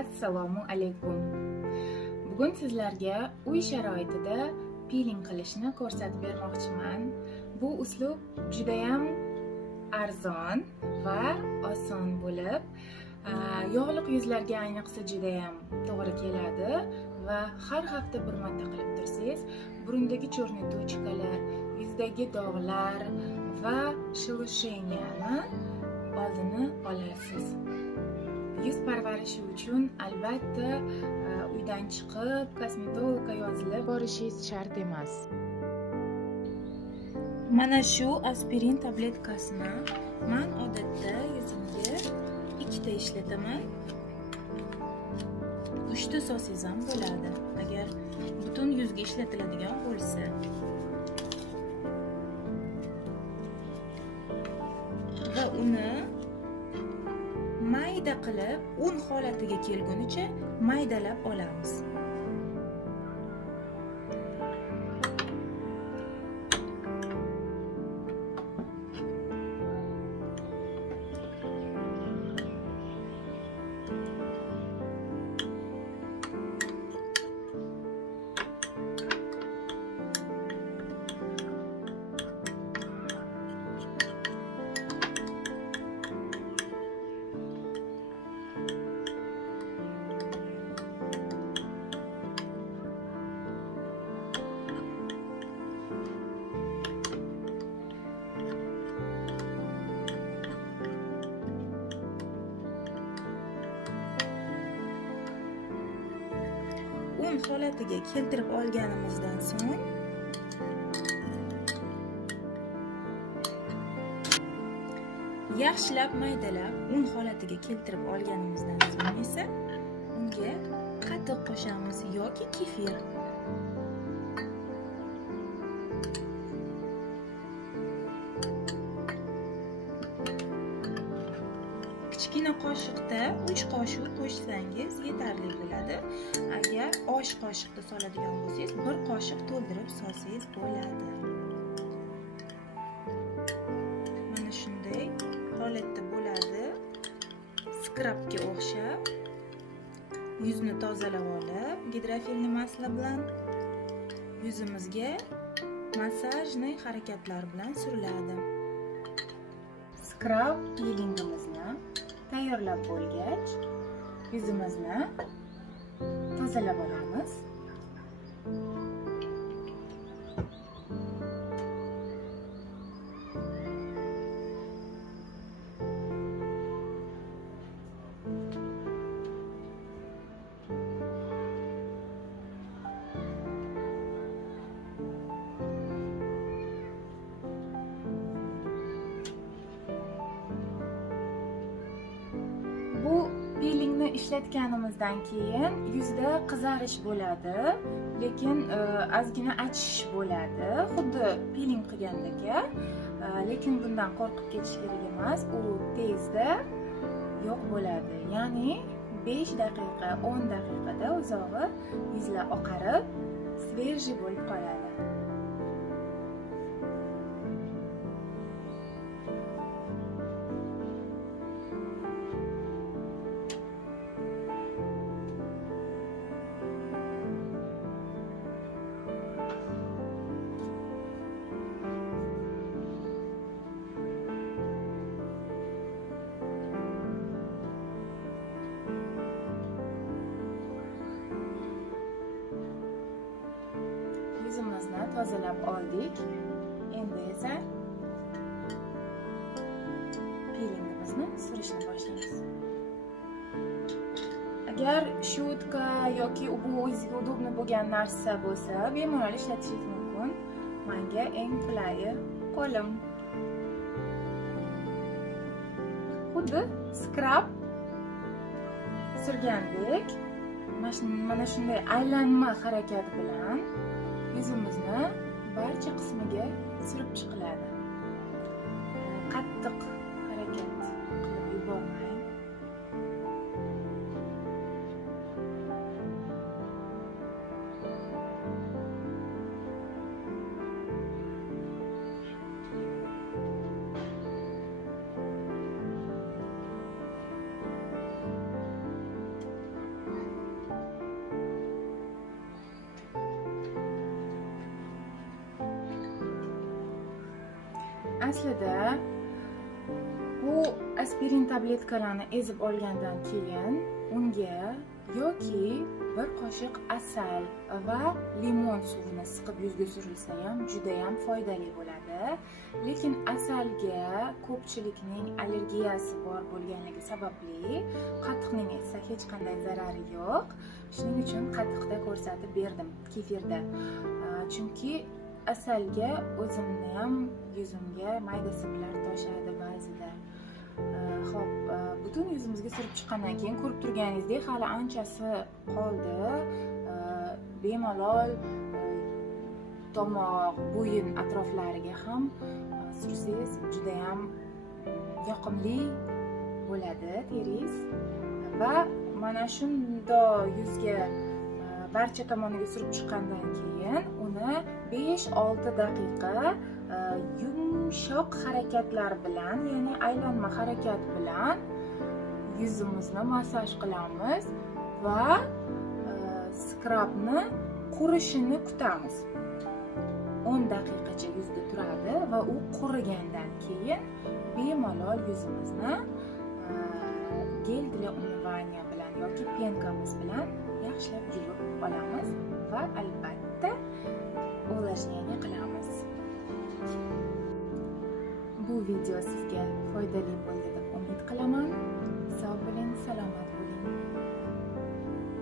assalomu alaykum. Bugun sizlarga uy sharoitida piling qilishni ko'rsatib bermoqchiman. Bu uslub judayam arzon va oson bo'lib yog'liq yuzlarga ayniqsa judayam to'g'ri keladi va har hafta bir marta qilib tursangiz burundagi черный точкалар yuzdagi dog'lar va shелушенияni oldini olasiz yuz parvarishi uchun albatta e, uydan chiqib kosmetologga yozilib borishingiz shart emas. Mana shu aspirin tabletkasini man odatda yuzimga ikkita ishlataman. Uchta solsangiz ham bo'ladi. Agar butun yuzga ishlatiladigan bo'lsa mayda qilib un holatiga kelgunicha maydalab olamiz. Tuxum holatiga keltirib olganimizdan so'ng yaxshilab maydalab un holatiga keltirib olganimizdan so'ng esa unga qatiq qo'shamiz yoki kefir. Kichkina qoshiqda uch qoshiq qo'shsangiz yetarli bo'ladi. Agar osh qoshiqda soladigan bo'lsangiz bir qoshiq to'ldirib solsangiz bo'ladi. Mana shunday holatda bo'ladi. Skrabga o'xshab yuzni tozalab olib gidrofilni masla bilan yuzimizga massajniy harakatlar bilan suriladi. Skrab pilingimizni tayyorlab bo'lgach yuzimizni tozalab olamiz pilingni ishlatganimizdan keyin yuzda qizarish bo'ladi lekin e, ozgina achishish bo'ladi. Xuddi piling qilgandek lekin bundan qo'rqib ketish kerak emas u tezda yo'q bo'ladi. Ya'ni 5 daqiqa 10 daqiqada uzog'i yuzlar oqarib свежий bo'lib qoladi. Yuzimizni tozalab oldik. Endi esa pilingimizni surishni boshlaymiz agar shutka yoki bu o'zingizga удобно bo'lgan narsa bo'lsa bemalol ishlatishingiz mumkin. Manga eng qulayi qo'lim. Xuddi skrab surgandek mana shunday aylanma harakat bilan yuzimizni barcha qismiga surib chiqiladi. Qattiq aslida bu aspirin tabletkalarni ezib olgandan keyin unga yoki bir qoshiq asal va limon suvini siqib yuzga surilsa ham juda ham foydali bo'ladi. Lekin asalga ko'pchilikning allergiyasi bor bo'lganligi sababli qatiqning esa hech qanday zarari yo'q. Shuning uchun qatiqda ko'rsatib berdim kefirda. Chunki asalga o'zimni ham yuzimga mayda siplar toshadi ba'zida. Ho'p butun yuzimizga surib chiqqandan keyin ko'rib turganingizdek hali anchasi qoldi. Bemalol tomoq bo'yin atroflariga ham sursangiz judayam yoqimli bo'ladi teringiz. Va mana shundoq yuzga barcha tomoniga surib chiqqandan keyin uni besh olti daqiqa e, yumshoq harakatlar bilan ya'ni aylanma harakat bilan yuzimizni massaj qilamiz va e, skrabni qurishini kutamiz. O'n daqiqacha yuzda turadi va u qurigandan keyin bemalol yuzimizni gel для умывания bilan yoki penkamiz bilan yaxshilab yuvib olamiz va albatta увлажнение qilamiz bu video sizga foydali bo'ldi deb umid qilaman sog' bo'ling salomat bo'ling